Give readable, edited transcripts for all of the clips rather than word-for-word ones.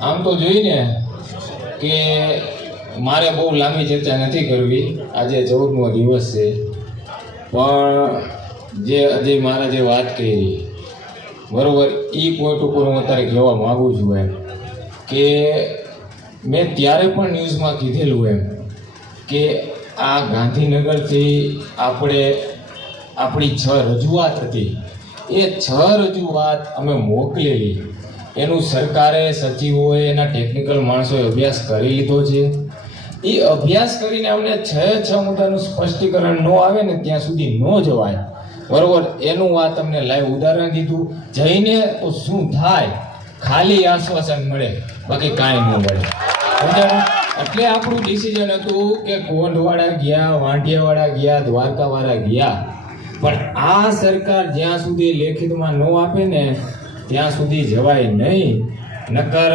આમ તો જોઈને કે મારે બહુ લાંબી ચર્ચા નથી કરવી, આજે 14મો દિવસ છે, પણ જે અજય મહારાજે વાત કરી બરોબર, એ પોઈન્ટ ઉપર હું અત્યારે કહેવા માગું છું એમ કે મેં ત્યારે પણ ન્યૂઝમાં કીધેલું એમ કે આ ગાંધીનગરથી આપણી 6 રજૂઆત હતી, એ 6 રજૂઆત અમે મોકલેલી, એનું સરકારે સચિવોએ એના ટેકનિકલ માણસોએ અભ્યાસ કરી લીધો છે. એ અભ્યાસ કરીને અમને 6 મુદ્દાનું સ્પષ્ટીકરણ ન આવે ને ત્યાં સુધી ન જવાય બરોબર. એનું વાત તમને લાઈવ ઉદાહરણ દીધું. જઈને તો શું થાય, ખાલી આશ્વાસન મળે, બાકી કાંઈ ન મળે. એટલે આપણું ડિસિઝન હતું કે કોંઢવાળા ગયા, વાંઢિયાવાળા ગયા, દ્વારકાવાળા ગયા, પણ આ સરકાર જ્યાં સુધી લેખિતમાં ન આપે ને ત્યાં સુધી જવાય નહીં. નકર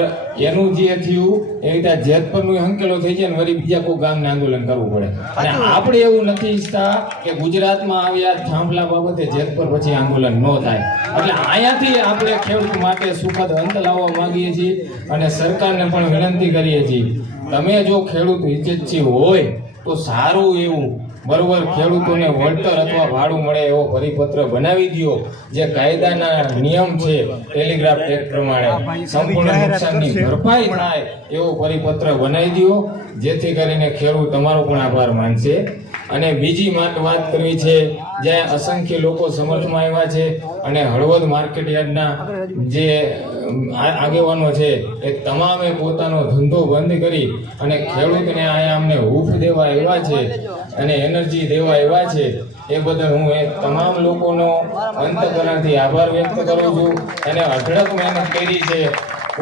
એનું જે થયું એ રીતે જેતપરનું હંકેલો થઈ જાય ને વળી બીજા કોઈ ગામને આંદોલન કરવું પડે. અને આપણે એવું નથી ઈચ્છતા કે ગુજરાતમાં આવ્યા થાંભલા બાબતે જેતપર પછી આંદોલન ન થાય. એટલે અહીંયાથી આપણે ખેડૂત માટે સુખદ અંત લાવવા માંગીએ છીએ અને સરકારને પણ વિનંતી કરીએ છીએ, તમે જો ખેડૂત હિતેચ્છી હોય તો સારું એવું બરોબર ખેડૂતોને વળતર અથવા ભાડું મળે એવો પરિપત્ર બનાવી દો, જે કાયદાના નિયમ છે ટેલિગ્રાફ એક્ટ પ્રમાણે સંપૂર્ણ નુકસાનની ભરપાઈ થાય એવો પરિપત્ર બનાવી દો, જેથી કરીને ખેડૂત તમારો પણ આભાર માનશે. અને બીજી વાત કરવી છે, જ્યાં અસંખ્ય લોકો સમર્થમાં આવ્યા છે અને હળવદ માર્કેટ યાર્ડના જે આગેવાનો છે એ તમામે પોતાનો ધંધો બંધ કરી અને ખેડૂતને અહીંયા અમને હૂફ દેવા આવ્યા છે અને એનર્જી દેવા આવ્યા છે, એ બદલ હું એ તમામ લોકોનો અંતઃકરણથી આભાર વ્યક્ત કરું છું. અને અઢળક મહેનત કરી છે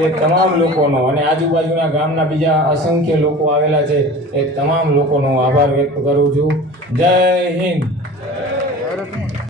એ તમામ લોકોનો અને આજુબાજુના ગામના બીજા અસંખ્ય લોકો આવેલા છે એ તમામ લોકોનો આભાર વ્યક્ત કરું છું. જય હિન્દ.